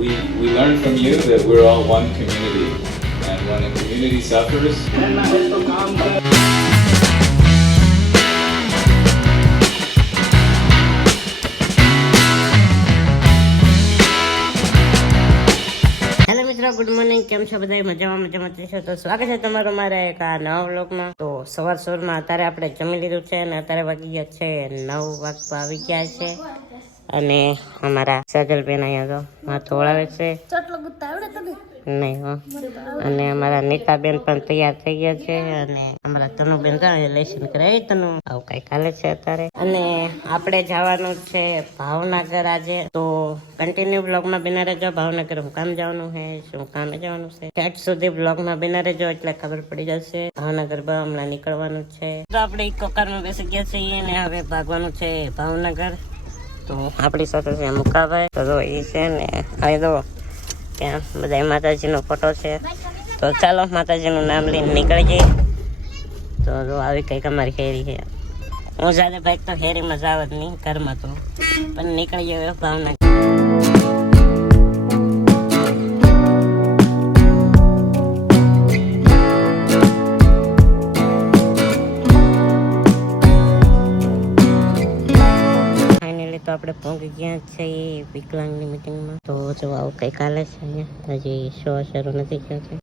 We learn from you that we're all one community, and when a community suffers, hello મિત્રો, good morning. કેમ છો બધા? મજામાં છો? તો સ્વાગત છે તમારું મારા એક આ નવા વ્લોગમાં. તો સવારમાં અત્યારે આપણે જમી લીધું છે અને અત્યારે વાગી ગયા છે 9 વાગવા આવી ગયા છે. અને અમારા સજલબેન અહીંયા તો હાથ ઓળાવે છે નહીં હો. અને અમારા નીતાબેન પણ તૈયાર થઈ ગયા છે. અને અમારા તનુબેન લેસન કરે તનુ આવું કઈ ચાલે છે અત્યારે. અને આપણે જવાનું છે ભાવનગર આજે. તો કન્ટિન્યુ બ્લોગમાં બિના રહેજો. ભાવનગર હું કામ જવાનું છે, શું કામે જવાનું છે, ત્યાં સુધી બ્લોગમાં બિના રહેજો એટલે ખબર પડી જશે. ભાવનગર હમણાં નીકળવાનું છે. તો આપણે ઇકો કારમાં બેસી ગયા છીએ અને હવે ભાગવાનું છે ભાવનગર. તો આપણી સાથે છે મુકાભાઈ. તો એ છે ને હવે તો ત્યાં બધા માતાજીનો ફોટો છે. તો ચાલો માતાજીનું નામ લઈને નીકળી જઈએ. તો આવી કંઈક અમારી હેરી છે. હું જાતે ભાઈ તો હેરીમાં જાવ જ નહીં, ઘરમાં તો પણ નીકળી જાય ભાવનગર. તો આપણે પહોંચી ગયા છે વિકલાંગની મીટિંગમાં. તો જો આવું કંઈક હાલે છે અહીંયા. હજી શો શરૂ નથી થયો છે.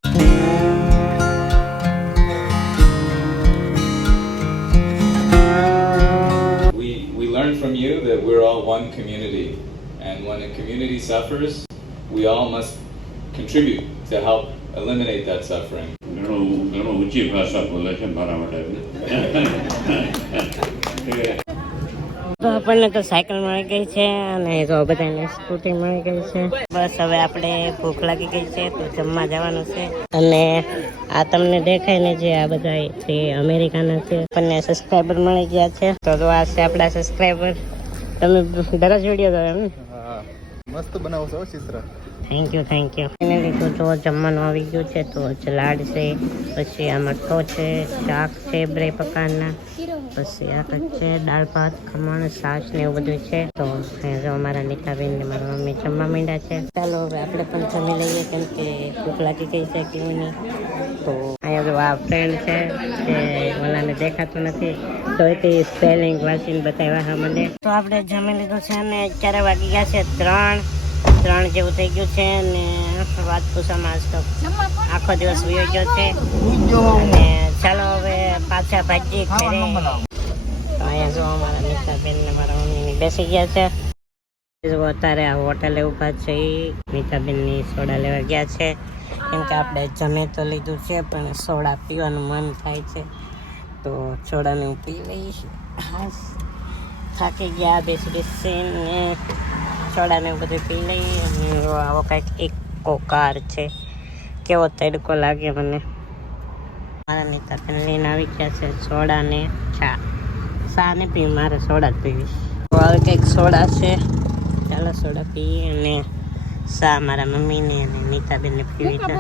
we learn from you that we're all one community, and when a community suffers, we all must contribute to help eliminate that suffering. ઘણો ઊંચી ભાષા બોલે છે મારા માટે. તો આપણને તો સાયકલ મળી ગઈ છે અને તો બધાને સ્કૂટી મળી ગઈ છે. બસ હવે આપણે ભૂખ લાગી ગઈ છે તો જમવા જવાનું છે. અને આ તમને દેખાય ને જે આ બધા જે અમેરિકાના છે આપણને સબસ્ક્રાઈબર મળી ગયા છે. તો આ છે આપણા સબસ્ક્રાઈબર. તમે દરરોજ વિડીયો જોયો એમ? મસ્ત બનાવો છો ચિત્ર. Thank you. ફાઇનલી તો જો જમવાનું આવી ગયું છે. તો સલાડ છે, પછી આ મઠો છે, શાક છે 2 પ્રકારના, પછી આ કંઈક છે દાળ ભાત, ખમણ, છાશ ને એવું બધું છે. તો અહીંયા જો અમારા નીતાબેન ને મારા મમ્મી જમવા માંડ્યા છે. ચાલો હવે આપણે પણ જમી લઈએ કેમ કે ભૂખ લાગી ગઈ છે કેવીની. તો અહીંયા જો આ ફ્રેન્ડ છે જે ઓલાને દેખાતું નથી તો તે સ્પેલિંગ વાંચીને બતાવ્યા હા મને. તો આપણે જમી લીધું છે અને અત્યારે વાગી ગયા છે 3 જેવું થઈ ગયું છે. અને વાત પૂછવામાં આજ તો આખો દિવસ વયો ગયો છે. અને ચાલો હવે પાછા ભાગીએ ઘરે. તો અહીંયા જો અમારા નીતાબેન ને મારા મમ્મી બેસી ગયા છે. જો અત્યારે આ હોટલે ઊભા છે. નીતાબેનની સોડા લેવા ગયા છે કેમ કે આપણે જમે તો લીધું છે પણ સોડા પીવાનું મન થાય છે. તો સોડાને હું પી લઈશ. થાકી ગયા બેસીને સોડા ને એવું બધું પી લઈ. અને આવો કંઈક ઇકો કાર છે. કેવો તડકો લાગે મને. મારા નીતાબેન લઈને આવી ગયા છે સોડા ને ચા ને પી. મારે સોડા જ પીવીશ. તો હવે કંઈક સોડા છે. ચાલો સોડા પીએ અને ચા મારા મમ્મીને અને નીતાબેનને પીવી છે.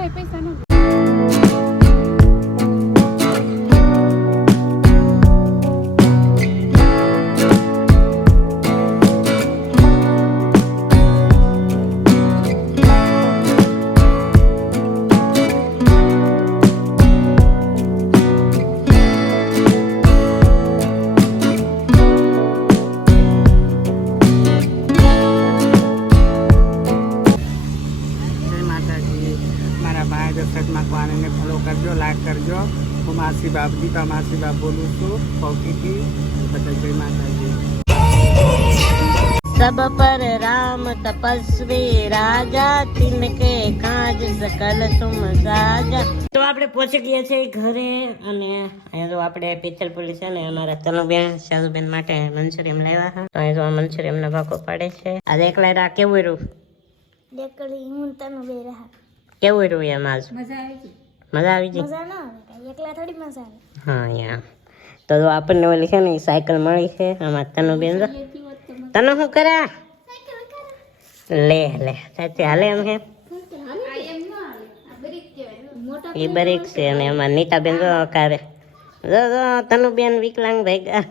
ને ફોલો કરજો, લાઈક કરજો. હું માસી બાપ દીપા માસી બાપ બોલું છું પૌકીથી. બધા જય માતાજી. सब पर राम तपस्वी राजा तिनके काज सकल तुम साजा. તો આપણે પહોંચી ગયા છે ઘરે. અને અહીંયા તો આપણે પિત્તલ પોલીસ છે ને અમારા તનુબેન શાલુબેન માટે મંચુરિયમ લાવ્યા હતા. તો અહીંયા તો મંચુરિયમ ના ભાગો પાડે છે. આ એકલા રા કેવું રહ્યું? હું તને બે રહા કેવું રહ્યું એમ આજ? મજા આવી ગઈ. મજા આવી ગઈ? મજા ના આવે એકલા થોડી મજા આવે. હા યાર. તો આપણને ઓલી છે ને સાયકલ મળી છે. આમાં તનુબેન તને શું કરે? લે સાચી હાલે એમ હે. એ બરીક છે. અને એમાં નીતાબેન જો કારે જો તનુબેન વિકલાંગ ભેગા.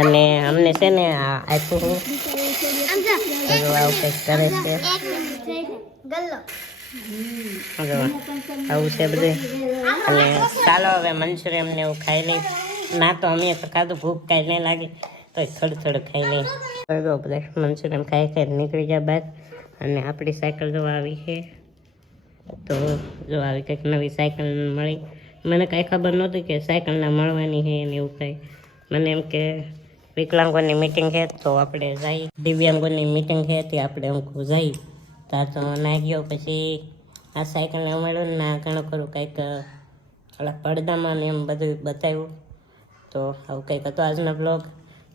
અને અમને છે ને આ આપ્યું આવું કંઈક કરે છે. ગલ્લો જો આવું છે બધું. અને ચાલો હવે મંચુરિયન ને એવું ખાઈ લઈ. ના તો અમે તો ખાધું, ભૂખ કાંઈ નહીં લાગે તો થોડું થોડું ખાઈ લઈ. તો બધા મંચુરિયન ખાઈ નીકળી ગયા બહાર. અને આપણી સાયકલ જો આવી છે, તો જો આવી કંઈક નવી સાયકલ મળી. મને કાંઈ ખબર નહોતી કે સાયકલના મળવાની છે ને એવું કાંઈ. મને એમ કે વિકલાંગોની મિટિંગ છે તો આપણે જઈ, દિવ્યાંગોની મિટિંગ છે તે આપણે અમુક જઈ. ત્યાં તો ના ગયો. પછી આ સાયકલને મળ્યું ને ઘણું ખરું કંઈક ઓલા પડદામાં ને એમ બધું બતાવ્યું. તો આવું કંઈક હતો આજનો બ્લોગ.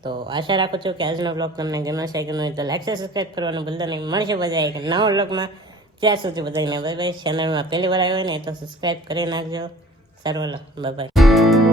તો આશા રાખું છું કે આજનો બ્લોગ તમને ગમ્યો છે. ગમ્યો હોય તો લાઈક સબસ્ક્રાઈબ કરવાનું ભૂલતા નહીં. મળશે બધા એક નવા બ્લોગમાં. ત્યાં સુધી બધાને બાય બાય. ચેનલમાં પહેલી વાર આવ્યો હોય ને તો સબસ્ક્રાઈબ કરી નાખજો. સારું, બાય બાય.